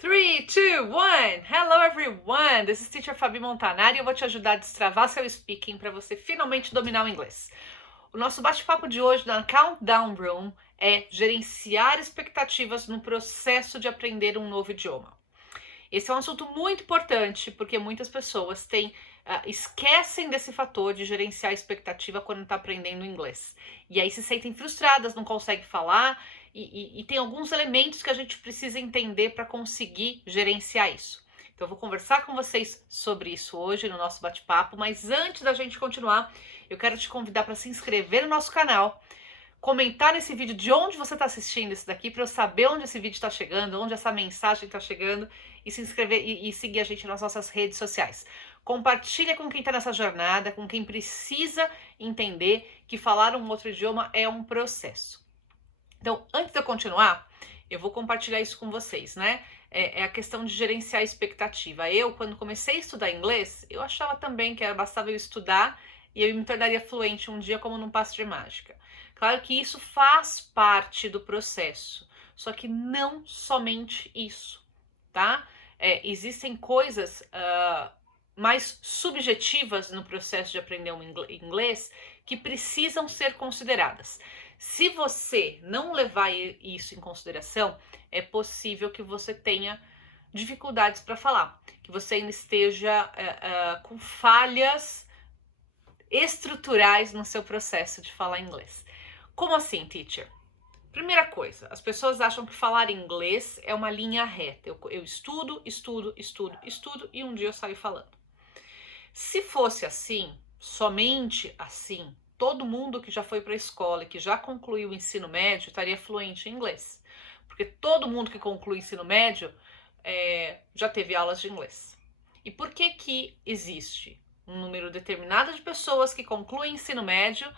3, 2, 1. Hello everyone, this is Teacher Fabi Montanari e eu vou te ajudar a destravar seu speaking para você finalmente dominar o inglês. O nosso bate-papo de hoje na Countdown Room é gerenciar expectativas no processo de aprender um novo idioma. Esse é um assunto muito importante porque muitas pessoas esquecem desse fator de gerenciar a expectativa quando está aprendendo inglês. E aí se sentem frustradas, não conseguem falar e tem alguns elementos que a gente precisa entender para conseguir gerenciar isso. Então eu vou conversar com vocês sobre isso hoje no nosso bate-papo, mas antes da gente continuar, eu quero te convidar para se inscrever no nosso canal, comentar nesse vídeo de onde você está assistindo isso daqui, para eu saber onde esse vídeo está chegando, onde essa mensagem está chegando, e se inscrever e seguir a gente nas nossas redes sociais. Compartilha com quem está nessa jornada, com quem precisa entender que falar um outro idioma é um processo. Então, antes de eu continuar, eu vou compartilhar isso com vocês, né? É a questão de gerenciar a expectativa. Eu, quando comecei a estudar inglês, eu achava também que bastava eu estudar e eu me tornaria fluente um dia como num passe de mágica. Claro que isso faz parte do processo, só que não somente isso, tá? Existem coisas mais subjetivas no processo de aprender um inglês que precisam ser consideradas. Se você não levar isso em consideração, é possível que você tenha dificuldades para falar, que você ainda esteja com falhas estruturais no seu processo de falar inglês. Como assim, teacher? Primeira coisa, as pessoas acham que falar inglês é uma linha reta. Eu estudo e um dia eu saio falando. Se fosse assim, somente assim, todo mundo que já foi para a escola e que já concluiu o ensino médio estaria fluente em inglês. Porque todo mundo que conclui o ensino médio já teve aulas de inglês. E por que existe um número determinado de pessoas que concluem ensino médio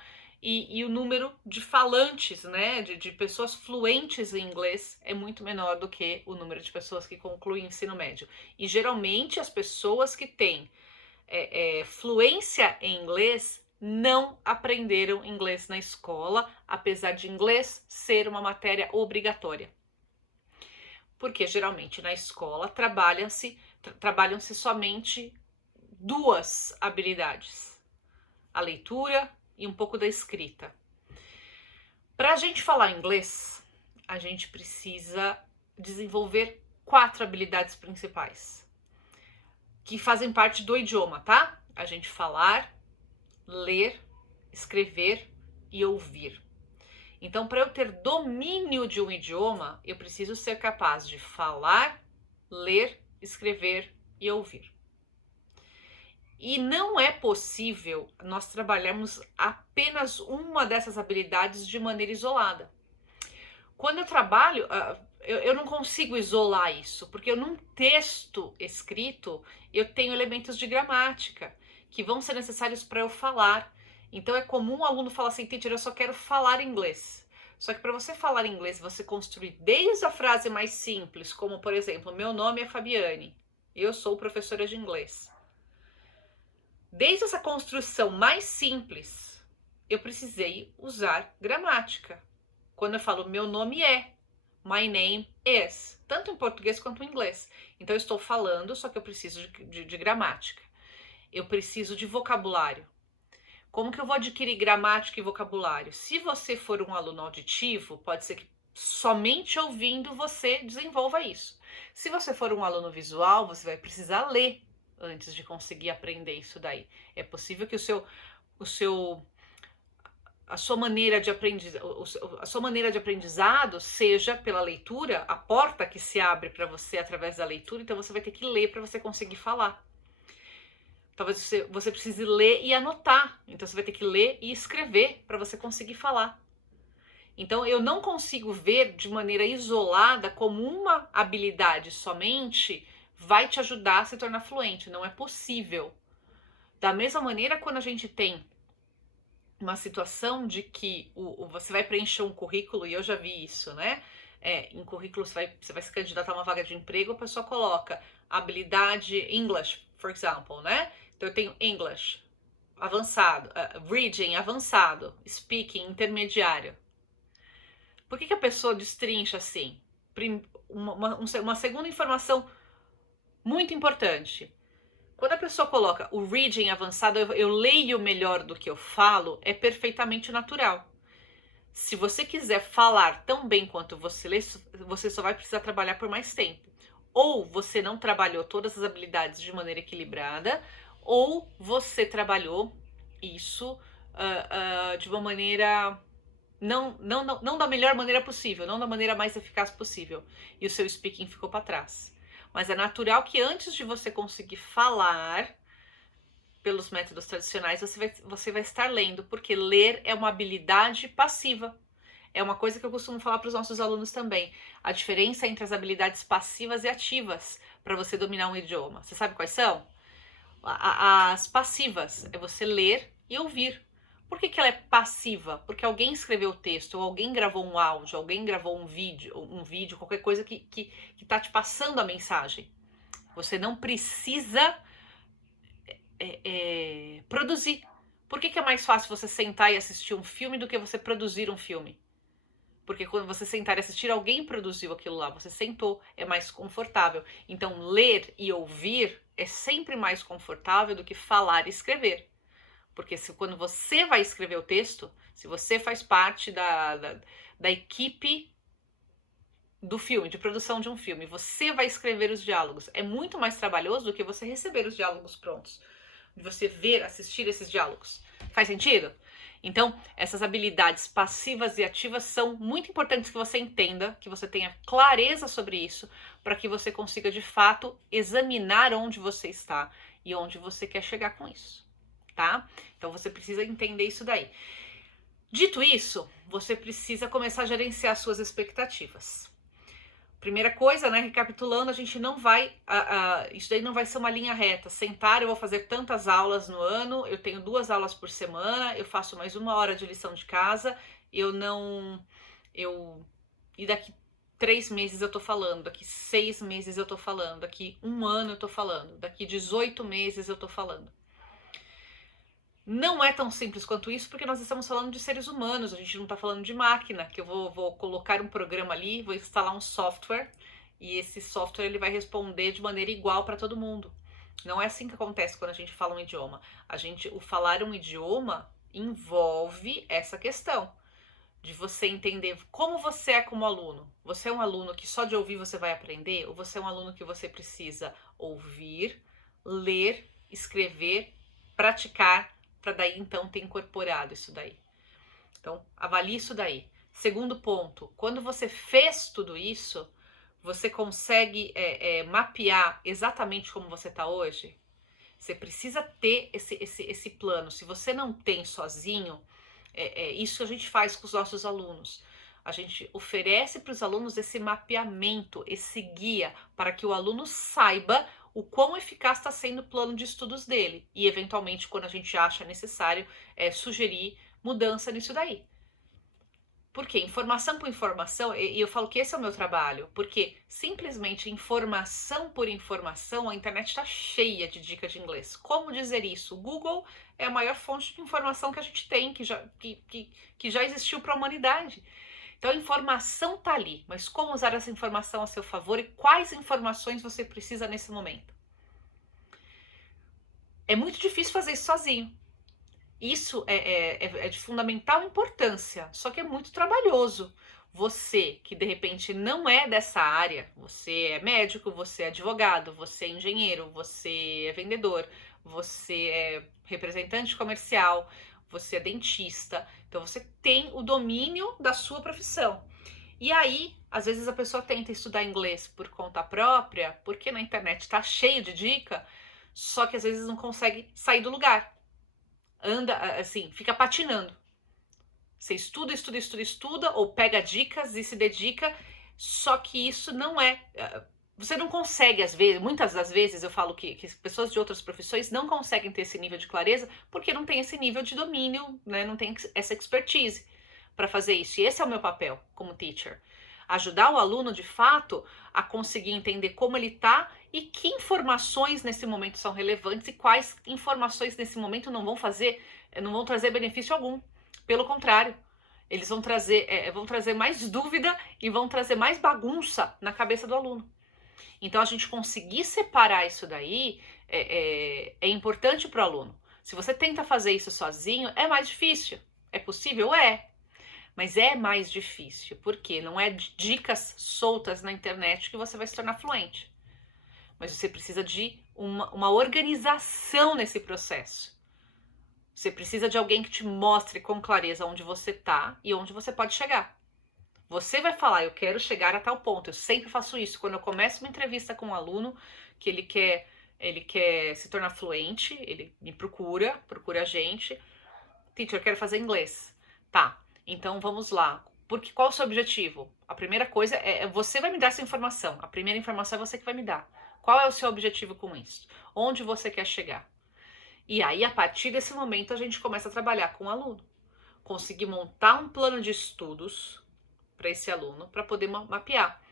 e o número de falantes, né, de pessoas fluentes em inglês é muito menor do que o número de pessoas que concluem ensino médio. E geralmente as pessoas que têm fluência em inglês não aprenderam inglês na escola, apesar de inglês ser uma matéria obrigatória. Porque geralmente na escola trabalham-se somente duas habilidades: a leitura e um pouco da escrita. Para a gente falar inglês, a gente precisa desenvolver 4 habilidades principais que fazem parte do idioma, tá? A gente falar, ler, escrever e ouvir. Então, para eu ter domínio de um idioma, eu preciso ser capaz de falar, ler, escrever e ouvir. E não é possível nós trabalharmos apenas uma dessas habilidades de maneira isolada. Quando eu trabalho, eu não consigo isolar isso, porque num texto escrito eu tenho elementos de gramática que vão ser necessários para eu falar. Então é comum o aluno falar assim: teacher, eu só quero falar inglês. Só que para você falar inglês, você construir desde a frase mais simples, como por exemplo, meu nome é Fabiane, eu sou professora de inglês. Desde essa construção mais simples, eu precisei usar gramática. Quando eu falo meu nome é, my name is, tanto em português quanto em inglês. Então eu estou falando, só que eu preciso de gramática. Eu preciso de vocabulário. Como que eu vou adquirir gramática e vocabulário? Se você for um aluno auditivo, pode ser que somente ouvindo você desenvolva isso. Se você for um aluno visual, você vai precisar ler antes de conseguir aprender isso daí. É possível que a sua maneira de aprendizado seja pela leitura, a porta que se abre para você através da leitura, então você vai ter que ler para você conseguir falar. Talvez você precise ler e anotar, então você vai ter que ler e escrever para você conseguir falar. Então eu não consigo ver de maneira isolada como uma habilidade somente vai te ajudar a se tornar fluente, não é possível. Da mesma maneira, quando a gente tem uma situação de que você vai preencher um currículo, e eu já vi isso, né? Em currículo você vai se candidatar a uma vaga de emprego, a pessoa coloca habilidade English, for example, né? Então eu tenho English avançado, reading avançado, speaking intermediário. Por que a pessoa destrincha assim? uma segunda informação muito importante. Quando a pessoa coloca o reading avançado, eu leio melhor do que eu falo, é perfeitamente natural. Se você quiser falar tão bem quanto você lê, você só vai precisar trabalhar por mais tempo. Ou você não trabalhou todas as habilidades de maneira equilibrada, ou você trabalhou isso de uma maneira não da melhor maneira possível, não da maneira mais eficaz possível. E o seu speaking ficou para trás. Mas é natural que antes de você conseguir falar pelos métodos tradicionais, você vai estar lendo, porque ler é uma habilidade passiva. É uma coisa que eu costumo falar para os nossos alunos também. A diferença entre as habilidades passivas e ativas para você dominar um idioma. Você sabe quais são? As passivas é você ler e ouvir. Por que ela é passiva? Porque alguém escreveu o texto, ou alguém gravou um áudio, alguém gravou um vídeo, qualquer coisa que tá te passando a mensagem. Você não precisa produzir. Por que é mais fácil você sentar e assistir um filme do que você produzir um filme? Porque quando você sentar e assistir, alguém produziu aquilo lá, você sentou, é mais confortável. Então, ler e ouvir é sempre mais confortável do que falar e escrever. Porque quando você vai escrever o texto, se você faz parte da equipe do filme, de produção de um filme, você vai escrever os diálogos. É muito mais trabalhoso do que você receber os diálogos prontos. De você ver, assistir esses diálogos. Faz sentido? Então, essas habilidades passivas e ativas são muito importantes que você entenda, que você tenha clareza sobre isso, para que você consiga, de fato, examinar onde você está e onde você quer chegar com isso. Tá? Então você precisa entender isso daí. Dito isso, você precisa começar a gerenciar suas expectativas. Primeira coisa, né, recapitulando, a gente não vai, isso daí não vai ser uma linha reta. Sentar, eu vou fazer tantas aulas no ano, eu tenho 2 aulas por semana, eu faço mais 1 hora de lição de casa, e daqui 3 meses eu tô falando, daqui 6 meses eu tô falando, daqui 1 ano eu tô falando, daqui 18 meses eu tô falando. Não é tão simples quanto isso, porque nós estamos falando de seres humanos, a gente não está falando de máquina, que eu vou colocar um programa ali, vou instalar um software, e esse software ele vai responder de maneira igual para todo mundo. Não é assim que acontece quando a gente fala um idioma. O falar um idioma envolve essa questão de você entender como você é como aluno. Você é um aluno que só de ouvir você vai aprender, ou você é um aluno que você precisa ouvir, ler, escrever, praticar, para daí então ter incorporado isso daí. Então, avalie isso daí. Segundo ponto, quando você fez tudo isso, você consegue mapear exatamente como você está hoje? Você precisa ter esse plano. Se você não tem sozinho, isso que a gente faz com os nossos alunos. A gente oferece para os alunos esse mapeamento, esse guia, para que o aluno saiba o quão eficaz está sendo o plano de estudos dele. E, eventualmente, quando a gente acha necessário, sugerir mudança nisso daí. Por quê? Informação por informação, e eu falo que esse é o meu trabalho, porque simplesmente informação por informação, a internet está cheia de dicas de inglês. Como dizer isso? O Google é a maior fonte de informação que a gente tem, que já existiu para a humanidade. Então a informação está ali, mas como usar essa informação a seu favor e quais informações você precisa nesse momento? É muito difícil fazer isso sozinho. Isso é de fundamental importância, só que é muito trabalhoso. Você que de repente não é dessa área, você é médico, você é advogado, você é engenheiro, você é vendedor, você é representante comercial, você é dentista, então você tem o domínio da sua profissão. E aí, às vezes a pessoa tenta estudar inglês por conta própria, porque na internet tá cheio de dica, só que às vezes não consegue sair do lugar. Anda, assim, fica patinando. Você estuda, ou pega dicas e se dedica, só que isso não você não consegue, às vezes, muitas das vezes eu falo que pessoas de outras profissões não conseguem ter esse nível de clareza porque não tem esse nível de domínio, né? Não tem essa expertise para fazer isso. E esse é o meu papel como teacher. Ajudar o aluno, de fato, a conseguir entender como ele está e que informações nesse momento são relevantes e quais informações nesse momento não vão trazer benefício algum. Pelo contrário, Eles vão trazer mais dúvida e vão trazer mais bagunça na cabeça do aluno. Então, a gente conseguir separar isso daí é importante para o aluno. Se você tenta fazer isso sozinho, é mais difícil. É possível? É. Mas é mais difícil, porque não é dicas soltas na internet que você vai se tornar fluente. Mas você precisa de uma organização nesse processo. Você precisa de alguém que te mostre com clareza onde você está e onde você pode chegar. Você vai falar, eu quero chegar a tal ponto. Eu sempre faço isso. Quando eu começo uma entrevista com um aluno que ele quer se tornar fluente, ele me procura a gente. Teacher, eu quero fazer inglês. Tá, então vamos lá. Porque qual é o seu objetivo? A primeira coisa você vai me dar essa informação. A primeira informação é você que vai me dar. Qual é o seu objetivo com isso? Onde você quer chegar? E aí, a partir desse momento, a gente começa a trabalhar com o aluno. Conseguir montar um plano de estudos para esse aluno, para poder mapear.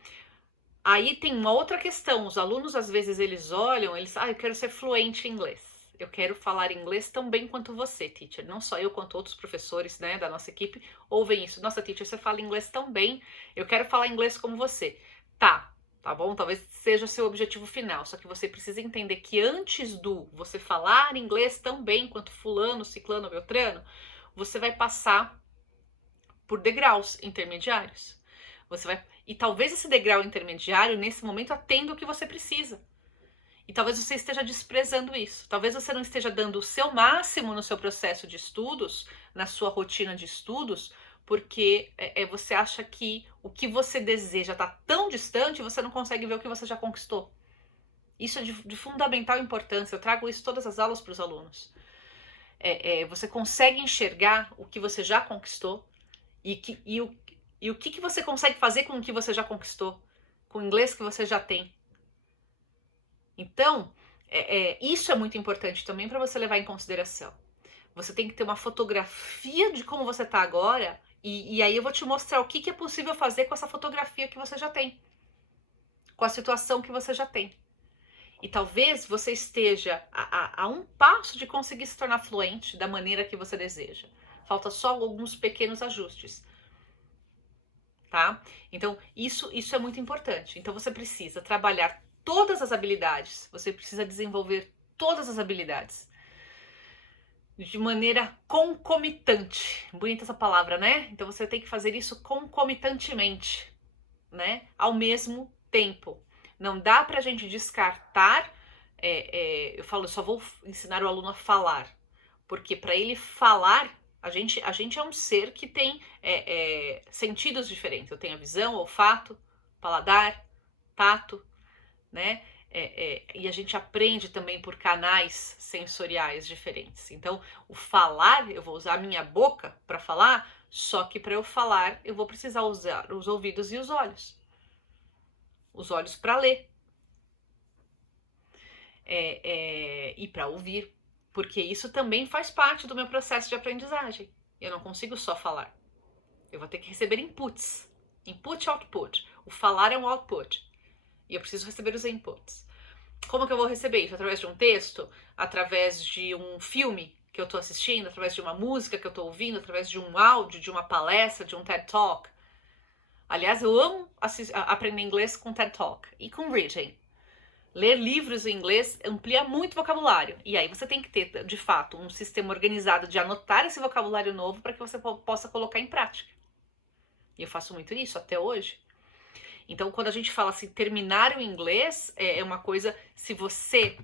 Aí tem uma outra questão. Os alunos, às vezes, eles olham, eu quero ser fluente em inglês. Eu quero falar inglês tão bem quanto você, teacher. Não só eu, quanto outros professores, né, da nossa equipe, ouvem isso. Nossa, teacher, você fala inglês tão bem, eu quero falar inglês como você. Tá bom? Talvez seja seu objetivo final, só que você precisa entender que antes do você falar inglês tão bem quanto fulano, ciclano, beltrano, você vai passar por degraus intermediários. E talvez esse degrau intermediário, nesse momento, atenda o que você precisa. E talvez você esteja desprezando isso. Talvez você não esteja dando o seu máximo no seu processo de estudos, na sua rotina de estudos, porque você acha que o que você deseja está tão distante e você não consegue ver o que você já conquistou. Isso é de fundamental importância. Eu trago isso todas as aulas para os alunos. Você consegue enxergar o que você já conquistou e o que você consegue fazer com o que você já conquistou, com o inglês que você já tem. Então, isso é muito importante também para você levar em consideração. Você tem que ter uma fotografia de como você está agora e aí eu vou te mostrar o que é possível fazer com essa fotografia que você já tem, com a situação que você já tem. E talvez você esteja a um passo de conseguir se tornar fluente da maneira que você deseja. Falta só alguns pequenos ajustes. Tá? Então, isso é muito importante. Então, você precisa trabalhar todas as habilidades, você precisa desenvolver todas as habilidades de maneira concomitante. Bonita essa palavra, né? Então, você tem que fazer isso concomitantemente, né? Ao mesmo tempo. Não dá pra gente descartar, eu só vou ensinar o aluno a falar, porque para ele falar, a gente é um ser que tem sentidos diferentes. Eu tenho a visão, olfato, paladar, tato, né? E a gente aprende também por canais sensoriais diferentes. Então, o falar, eu vou usar a minha boca para falar, só que para eu falar, eu vou precisar usar os ouvidos e os olhos. Os olhos para ler. E para ouvir. Porque isso também faz parte do meu processo de aprendizagem. Eu não consigo só falar. Eu vou ter que receber inputs. Input, output. O falar é um output. E eu preciso receber os inputs. Como que eu vou receber isso? Através de um texto? Através de um filme que eu estou assistindo? Através de uma música que eu estou ouvindo? Através de um áudio, de uma palestra, de um TED Talk? Aliás, eu amo aprender inglês com TED Talk e com reading. Ler livros em inglês amplia muito o vocabulário. E aí você tem que ter, de fato, um sistema organizado de anotar esse vocabulário novo para que você possa colocar em prática. E eu faço muito isso até hoje. Então, quando a gente fala assim, terminar o inglês, é uma coisa, se você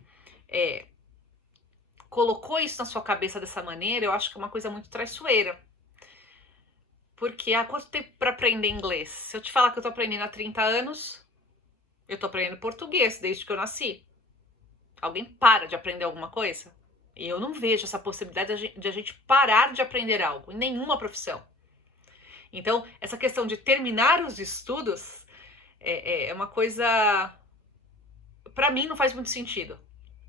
colocou isso na sua cabeça dessa maneira, eu acho que é uma coisa muito traiçoeira. Porque há quanto tempo para aprender inglês? Se eu te falar que eu tô aprendendo há 30 anos, eu tô aprendendo português desde que eu nasci. Alguém para de aprender alguma coisa? Eu não vejo essa possibilidade de a gente parar de aprender algo, em nenhuma profissão. Então, essa questão de terminar os estudos é uma coisa, pra mim, não faz muito sentido.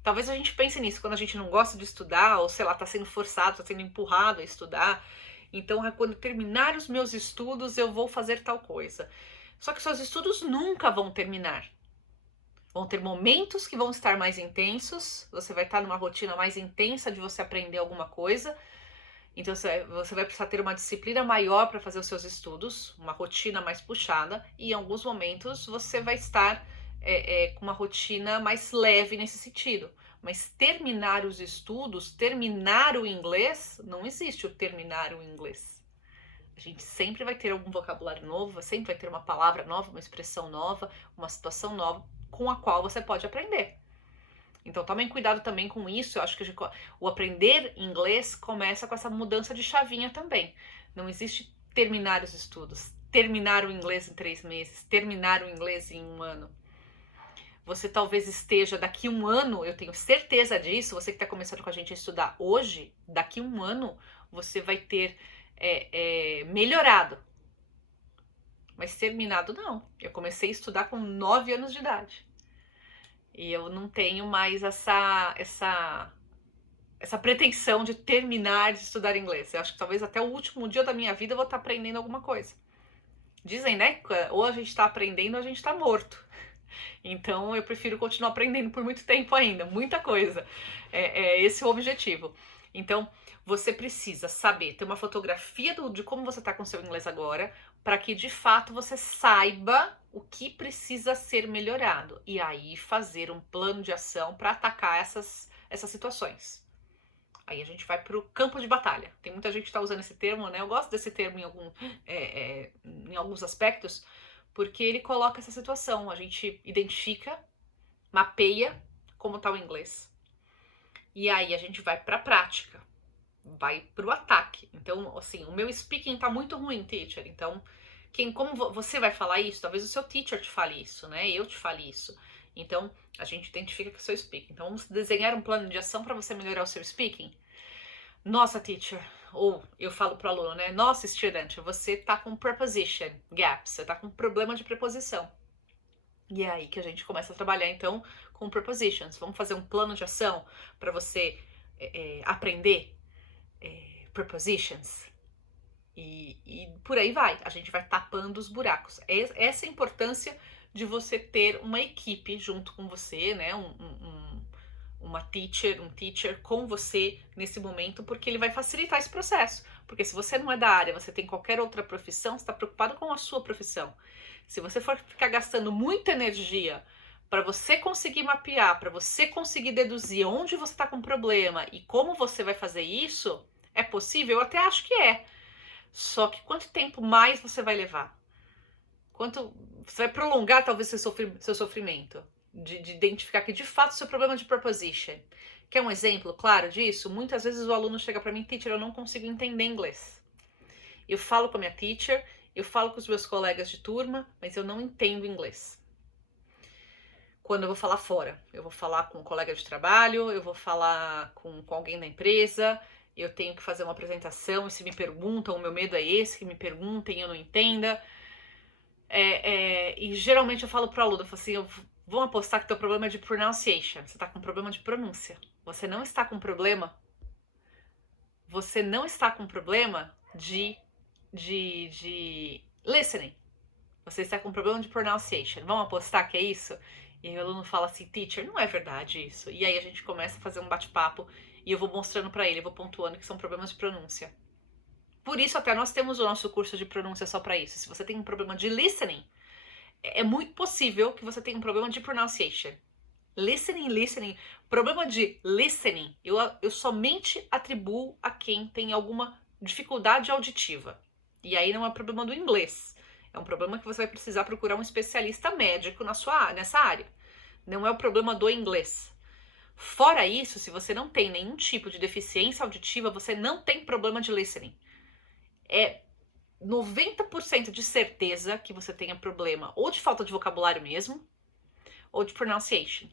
Talvez a gente pense nisso quando a gente não gosta de estudar, ou sei lá, tá sendo forçado, tá sendo empurrado a estudar. Então, quando eu terminar os meus estudos, eu vou fazer tal coisa. Só que seus estudos nunca vão terminar. Vão ter momentos que vão estar mais intensos, você vai estar numa rotina mais intensa de você aprender alguma coisa, Então você vai precisar ter uma disciplina maior para fazer os seus estudos, uma rotina mais puxada, e em alguns momentos você vai estar com uma rotina mais leve nesse sentido. Mas terminar os estudos, terminar o inglês, não existe o terminar o inglês. A gente sempre vai ter algum vocabulário novo, sempre vai ter uma palavra nova, uma expressão nova, uma situação nova com a qual você pode aprender. Então tomem cuidado também com isso. Eu acho que o aprender inglês começa com essa mudança de chavinha também. Não existe terminar os estudos, terminar o inglês em 3 meses, terminar o inglês em 1 ano. Você talvez esteja daqui a 1 ano, eu tenho certeza disso, você que está começando com a gente a estudar hoje, daqui a 1 ano você vai ter melhorado. Mas terminado não. Eu comecei a estudar com 9 anos de idade. E eu não tenho mais essa pretensão de terminar de estudar inglês. Eu acho que talvez até o último dia da minha vida eu vou estar aprendendo alguma coisa. Dizem, né? Ou a gente está aprendendo ou a gente está morto. Então eu prefiro continuar aprendendo por muito tempo ainda, muita coisa. Esse é o objetivo. Então você precisa saber, ter uma fotografia de como você está com o seu inglês agora, para que de fato você saiba o que precisa ser melhorado. E aí fazer um plano de ação para atacar essas situações. Aí a gente vai para o campo de batalha. Tem muita gente que está usando esse termo, né? Eu gosto desse termo em alguns aspectos, porque ele coloca essa situação. A gente identifica, mapeia como está o inglês. E aí a gente vai para a prática, vai para o ataque. Então, assim, o meu speaking está muito ruim, teacher. Então, como você vai falar isso? Talvez o seu teacher te fale isso, né? Eu te fale isso. Então, a gente identifica que é o seu speaking. Então, vamos desenhar um plano de ação para você melhorar o seu speaking? Nossa, teacher, ou eu falo para o aluno, né? Nossa, estudante, você tá com preposition gaps, você tá com problema de preposição. E é aí que a gente começa a trabalhar, então, com prepositions. Vamos fazer um plano de ação para você aprender prepositions. E por aí vai, a gente vai tapando os buracos. Essa é a importância de você ter uma equipe junto com você, né? Um teacher com você nesse momento, porque ele vai facilitar esse processo. Porque se você não é da área, você tem qualquer outra profissão, você está preocupado com a sua profissão. Se você for ficar gastando muita energia para você conseguir mapear, para você conseguir deduzir onde você está com problema e como você vai fazer isso, é possível? Eu até acho que é. Só que quanto tempo mais você vai levar? Quanto você vai prolongar talvez seu sofrimento de identificar que de fato o seu problema é de preposition. Quer um exemplo claro disso? Muitas vezes o aluno chega para mim, teacher, eu não consigo entender inglês. Eu falo com a minha teacher, eu falo com os meus colegas de turma, mas eu não entendo inglês. Quando eu vou falar fora, eu vou falar com um colega de trabalho, eu vou falar com alguém da empresa, eu tenho que fazer uma apresentação e se me perguntam, o meu medo é esse, que me perguntem e eu não entenda. E geralmente eu falo para o aluno, eu falo assim, vamos apostar que teu problema é de pronunciation, você está com problema de pronúncia. Você não está com problema de listening. Você está com problema de pronunciation. Vamos apostar que é isso? E aí o aluno fala assim, teacher, não é verdade isso. E aí a gente começa a fazer um bate-papo e eu vou mostrando para ele, eu vou pontuando que são problemas de pronúncia. Por isso até nós temos o nosso curso de pronúncia só para isso. Se você tem um problema de listening, é muito possível que você tenha um problema de pronunciation. Listening. Problema de listening, eu somente atribuo a quem tem alguma dificuldade auditiva. E aí não é problema do inglês. É um problema que você vai precisar procurar um especialista médico nessa área. Não é o problema do inglês. Fora isso, se você não tem nenhum tipo de deficiência auditiva, você não tem problema de listening. É 90% de certeza que você tenha problema ou de falta de vocabulário mesmo, ou de pronunciation.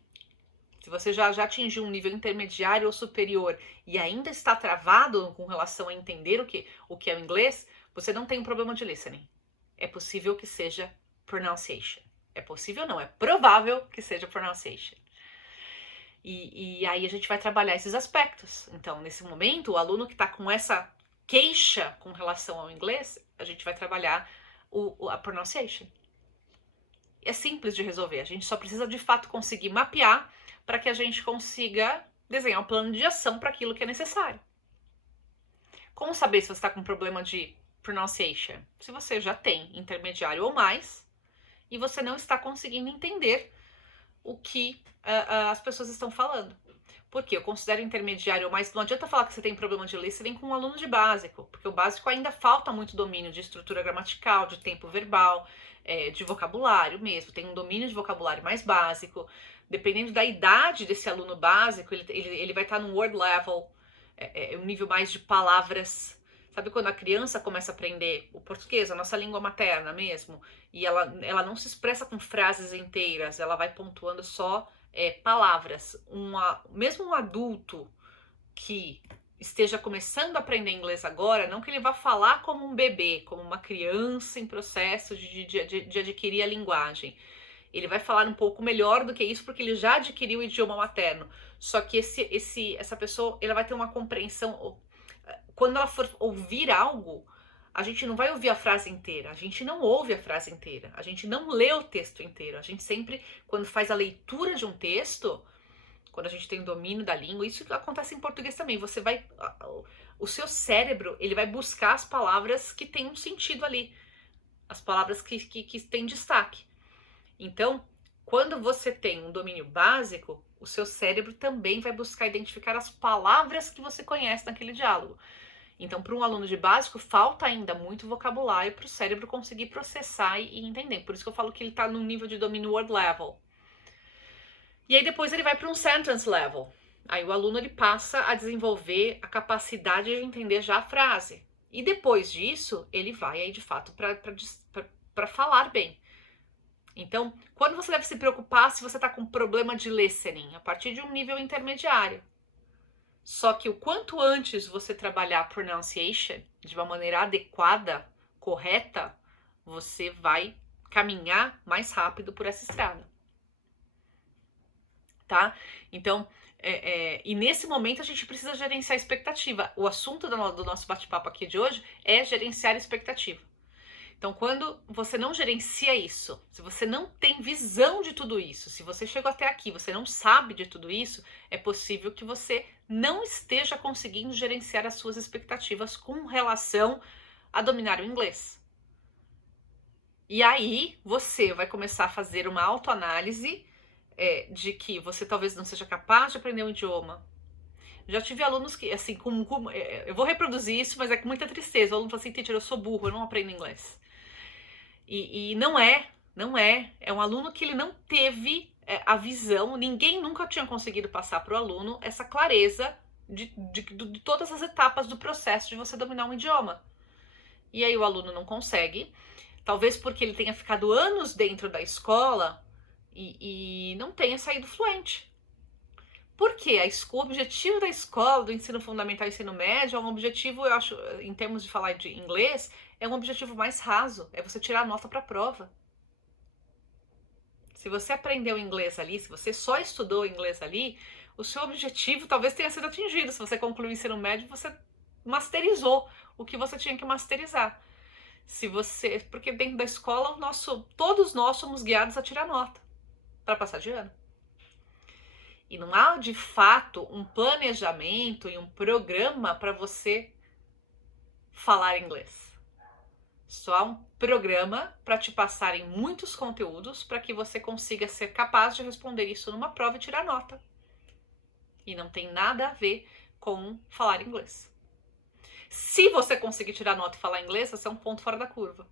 Se você já atingiu um nível intermediário ou superior e ainda está travado com relação a entender o que é o inglês, você não tem um problema de listening. É possível que seja pronunciation. É possível não, é provável que seja pronunciation. E aí a gente vai trabalhar esses aspectos. Então, nesse momento, o aluno que está com essa queixa com relação ao inglês, a gente vai trabalhar a pronunciation. É simples de resolver, a gente só precisa de fato conseguir mapear para que a gente consiga desenhar um plano de ação para aquilo que é necessário. Como saber se você está com problema de pronunciation? Se você já tem intermediário ou mais e você não está conseguindo entender o que as pessoas estão falando. Porque eu considero intermediário, mas não adianta falar que você tem problema de listening com um aluno de básico, porque o básico ainda falta muito domínio de estrutura gramatical, de tempo verbal, de vocabulário mesmo. Tem um domínio de vocabulário mais básico. Dependendo da idade desse aluno básico, ele vai estar no word level, um nível mais de palavras. Sabe quando a criança começa a aprender o português, a nossa língua materna mesmo, e ela não se expressa com frases inteiras, ela vai pontuando só palavras. Mesmo um adulto que esteja começando a aprender inglês agora, não que ele vá falar como um bebê, como uma criança em processo de adquirir a linguagem. Ele vai falar um pouco melhor do que isso porque ele já adquiriu o idioma materno. Só que essa pessoa, ela vai ter uma compreensão. Quando ela for ouvir algo, a gente não vai ouvir a frase inteira, a gente não ouve a frase inteira, a gente não lê o texto inteiro. A gente sempre, quando faz a leitura de um texto, quando a gente tem o domínio da língua, isso acontece em português também, o seu cérebro, ele vai buscar as palavras que têm um sentido ali, as palavras que têm destaque. Então, quando você tem um domínio básico, o seu cérebro também vai buscar identificar as palavras que você conhece naquele diálogo. Então, para um aluno de básico, falta ainda muito vocabulário para o cérebro conseguir processar e entender. Por isso que eu falo que ele está num nível de domínio word level. E aí depois ele vai para um sentence level. Aí o aluno ele passa a desenvolver a capacidade de entender já a frase. E depois disso, ele vai aí de fato para falar bem. Então, quando você deve se preocupar se você está com problema de listening? A partir de um nível intermediário. Só que o quanto antes você trabalhar pronunciation de uma maneira adequada, correta, você vai caminhar mais rápido por essa estrada. Tá? Então, e nesse momento a gente precisa gerenciar a expectativa. O assunto do nosso bate-papo aqui de hoje é gerenciar a expectativa. Então, quando você não gerencia isso, se você não tem visão de tudo isso, se você chegou até aqui, você não sabe de tudo isso, é possível que você não esteja conseguindo gerenciar as suas expectativas com relação a dominar o inglês. E aí, você vai começar a fazer uma autoanálise de que você talvez não seja capaz de aprender um idioma. Já tive alunos que, assim, eu vou reproduzir isso, mas é com muita tristeza. O aluno fala assim, teacher, eu sou burro, eu não aprendo inglês. E não é. É um aluno que ele não teve a visão, ninguém nunca tinha conseguido passar para o aluno essa clareza de todas as etapas do processo de você dominar um idioma. E aí o aluno não consegue, talvez porque ele tenha ficado anos dentro da escola e não tenha saído fluente. Porque o objetivo da escola, do ensino fundamental e ensino médio, é um objetivo, eu acho, em termos de falar de inglês, é um objetivo mais raso, é você tirar a nota para a prova. Se você aprendeu inglês ali, se você só estudou inglês ali, o seu objetivo talvez tenha sido atingido. Se você concluiu o ensino médio, você masterizou o que você tinha que masterizar. Porque dentro da escola, todos nós somos guiados a tirar nota para passar de ano. E não há, de fato, um planejamento e um programa para você falar inglês. Só há um programa para te passarem muitos conteúdos para que você consiga ser capaz de responder isso numa prova e tirar nota. E não tem nada a ver com falar inglês. Se você conseguir tirar nota e falar inglês, você é um ponto fora da curva.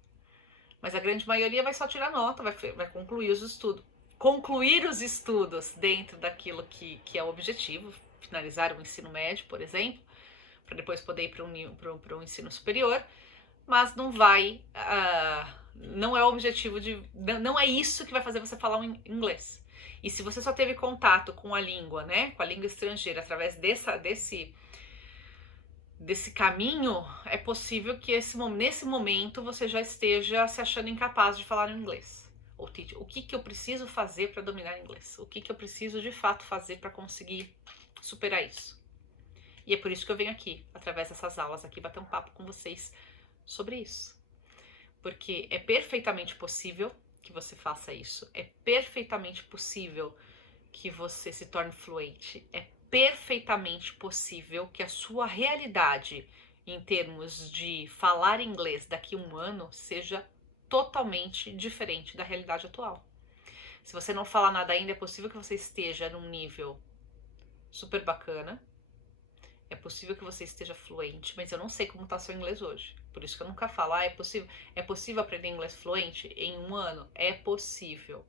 Mas a grande maioria vai só tirar nota, vai concluir os estudos. Concluir os estudos dentro daquilo que é o objetivo, finalizar o ensino médio, por exemplo, para depois poder ir para um ensino superior, mas não é o objetivo não é isso que vai fazer você falar um inglês. E se você só teve contato com a língua, né, com a língua estrangeira através desse caminho, é possível que nesse momento você já esteja se achando incapaz de falar inglês. Ou o que eu preciso fazer para dominar inglês? O que eu preciso de fato fazer para conseguir superar isso? E é por isso que eu venho aqui, através dessas aulas aqui, bater um papo com vocês sobre isso. Porque é perfeitamente possível que você faça isso. É perfeitamente possível que você se torne fluente. É perfeitamente possível que a sua realidade em termos de falar inglês daqui a um ano seja totalmente diferente da realidade atual. Se você não falar nada ainda, é possível que você esteja num nível super bacana, é possível que você esteja fluente, mas eu não sei como está seu inglês hoje. Por isso que eu nunca falo, é possível aprender inglês fluente em um ano? É possível.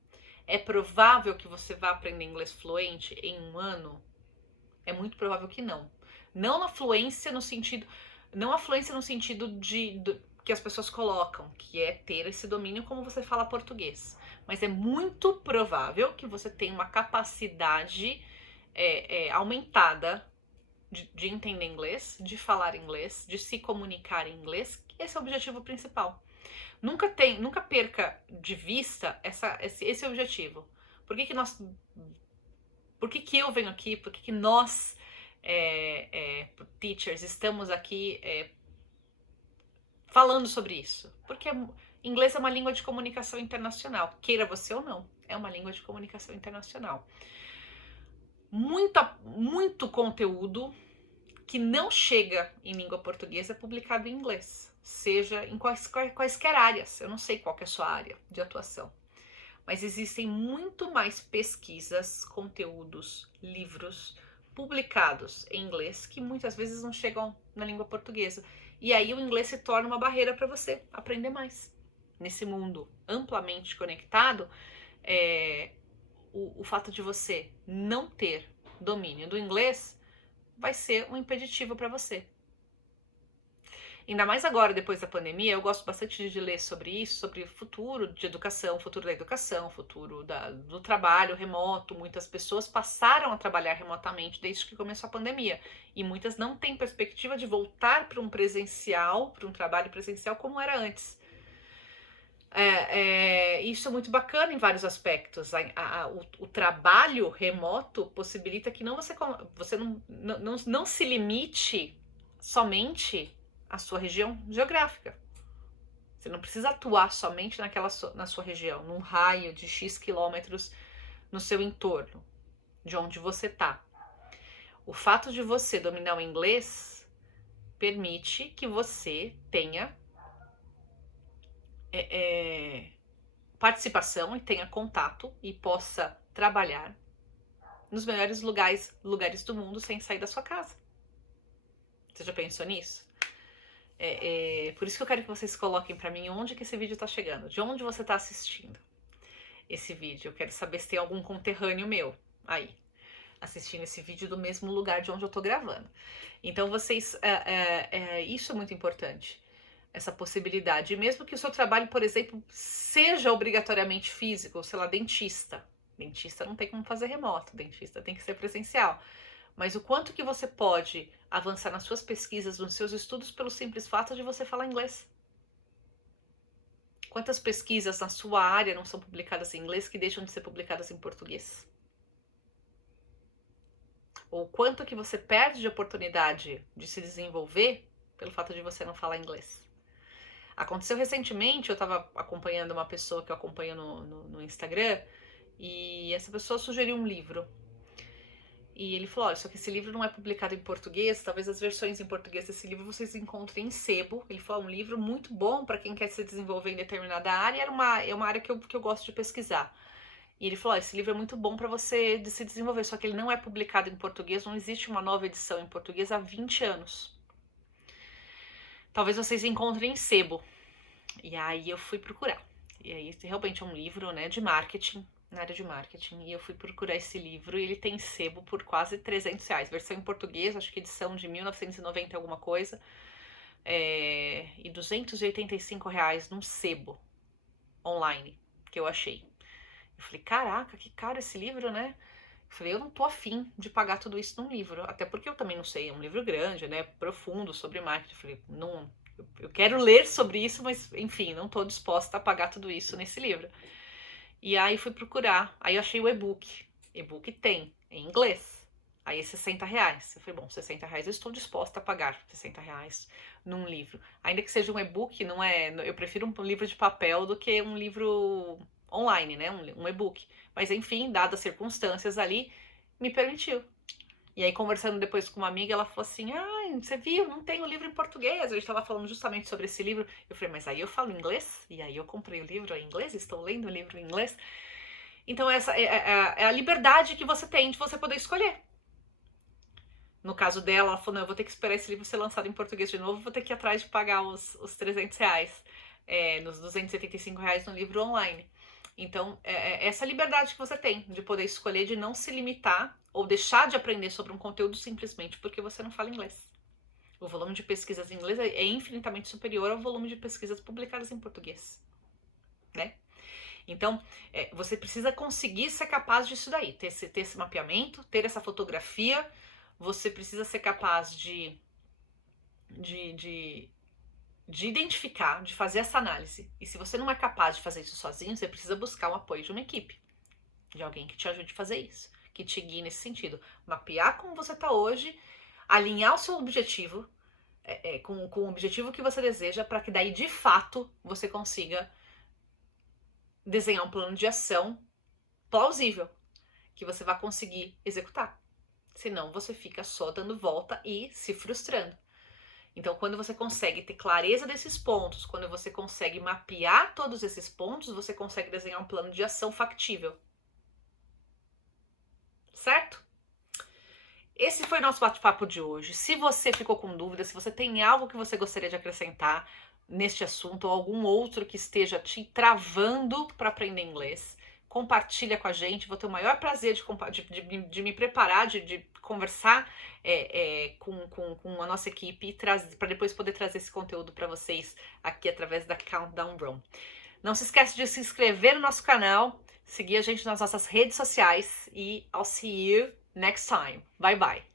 É provável que você vá aprender inglês fluente em um ano? É muito provável que não. Não a fluência no sentido que as pessoas colocam, que é ter esse domínio como você fala português. Mas é muito provável que você tenha uma capacidade aumentada de entender inglês, de falar inglês, de se comunicar em inglês, que esse é o objetivo principal. Nunca perca de vista esse objetivo. Por que eu venho aqui? Por que nós, teachers, estamos aqui falando sobre isso? Porque inglês é uma língua de comunicação internacional. Queira você ou não, é uma língua de comunicação internacional. Muito conteúdo que não chega em língua portuguesa é publicado em inglês, seja em quaisquer áreas. Eu não sei qual que é a sua área de atuação, mas existem muito mais pesquisas, conteúdos, livros publicados em inglês que muitas vezes não chegam na língua portuguesa. E aí o inglês se torna uma barreira para você aprender mais. Nesse mundo amplamente conectado, o fato de você não ter domínio do inglês vai ser um impeditivo para você. Ainda mais agora, depois da pandemia, eu gosto bastante de ler sobre isso, sobre o futuro de educação, futuro da educação, futuro do trabalho remoto. Muitas pessoas passaram a trabalhar remotamente desde que começou a pandemia. E muitas não têm perspectiva de voltar para um presencial, para um trabalho presencial como era antes. Isso é muito bacana em vários aspectos. O trabalho remoto possibilita que você não se limite somente à sua região geográfica. Você não precisa atuar somente na sua região, num raio de X quilômetros no seu entorno, de onde você está. O fato de você dominar o inglês permite que você tenha participação e tenha contato e possa trabalhar nos melhores lugares do mundo sem sair da sua casa. Você já pensou nisso? Por isso que eu quero que vocês coloquem para mim onde que esse vídeo está chegando, de onde você está assistindo esse vídeo. Eu quero saber se tem algum conterrâneo meu aí assistindo esse vídeo do mesmo lugar de onde eu tô gravando. Então vocês, isso é muito importante, essa possibilidade. Mesmo que o seu trabalho, por exemplo, seja obrigatoriamente físico, sei lá, dentista. Dentista não tem como fazer remoto, dentista tem que ser presencial. Mas o quanto que você pode avançar nas suas pesquisas, nos seus estudos, pelo simples fato de você falar inglês. Quantas pesquisas na sua área não são publicadas em inglês que deixam de ser publicadas em português? Ou quanto que você perde de oportunidade de se desenvolver pelo fato de você não falar inglês? Aconteceu recentemente, eu estava acompanhando uma pessoa que eu acompanho no Instagram, e essa pessoa sugeriu um livro. E ele falou, olha, só que esse livro não é publicado em português, talvez as versões em português desse livro vocês encontrem em sebo. Ele falou, um livro muito bom para quem quer se desenvolver em determinada área, é uma área que eu gosto de pesquisar. E ele falou, esse livro é muito bom para você se desenvolver, só que ele não é publicado em português, não existe uma nova edição em português há 20 anos. Talvez vocês encontrem em sebo. E aí eu fui procurar. E aí realmente é um livro, né, de marketing, na área de marketing. E eu fui procurar esse livro e ele tem sebo por quase R$300. Versão em português, acho que edição de 1990 alguma coisa. E R$285 num sebo online que eu achei. Eu falei, caraca, que caro esse livro, né? Eu falei, eu não tô afim de pagar tudo isso num livro. Até porque eu também não sei, é um livro grande, né? Profundo sobre marketing. Eu falei, não, eu quero ler sobre isso, mas enfim, não tô disposta a pagar tudo isso nesse livro. E aí fui procurar, aí eu achei o e-book. E-book tem, em inglês. Aí R$60. Eu falei, bom, R$60 eu estou disposta a pagar R$60 num livro. Ainda que seja um e-book, não é. Eu prefiro um livro de papel do que um livro online, né? Um e-book. Mas enfim, dadas as circunstâncias ali, me permitiu. E aí, conversando depois com uma amiga, ela falou assim, você viu, não tem o livro em português. A gente tava falando justamente sobre esse livro. Eu falei, mas aí eu falo inglês? E aí eu comprei o livro em inglês, estou lendo o livro em inglês. Então, essa é a liberdade que você tem de você poder escolher. No caso dela, ela falou, não, eu vou ter que esperar esse livro ser lançado em português de novo, vou ter que ir atrás de pagar os R$300, nos R$275 no livro online. Então, essa liberdade que você tem de poder escolher, de não se limitar ou deixar de aprender sobre um conteúdo simplesmente porque você não fala inglês. O volume de pesquisas em inglês é infinitamente superior ao volume de pesquisas publicadas em português, né? Então, você precisa conseguir ser capaz disso daí, ter esse mapeamento, ter essa fotografia. Você precisa ser capaz de identificar, de fazer essa análise. E se você não é capaz de fazer isso sozinho, você precisa buscar o apoio de uma equipe, de alguém que te ajude a fazer isso, que te guie nesse sentido. Mapear como você está hoje, alinhar o seu objetivo com o objetivo que você deseja, para que daí, de fato, você consiga desenhar um plano de ação plausível, que você vai conseguir executar. Senão você fica só dando volta e se frustrando. Então, quando você consegue ter clareza desses pontos, quando você consegue mapear todos esses pontos, você consegue desenhar um plano de ação factível. Certo? Esse foi o nosso bate-papo de hoje. Se você ficou com dúvidas, se você tem algo que você gostaria de acrescentar neste assunto ou algum outro que esteja te travando para aprender inglês, compartilha com a gente. Vou ter o maior prazer de me preparar, de conversar com a nossa equipe para depois poder trazer esse conteúdo para vocês aqui através da Countdown Room. Não se esquece de se inscrever no nosso canal, seguir a gente nas nossas redes sociais e I'll see you next time. Bye bye.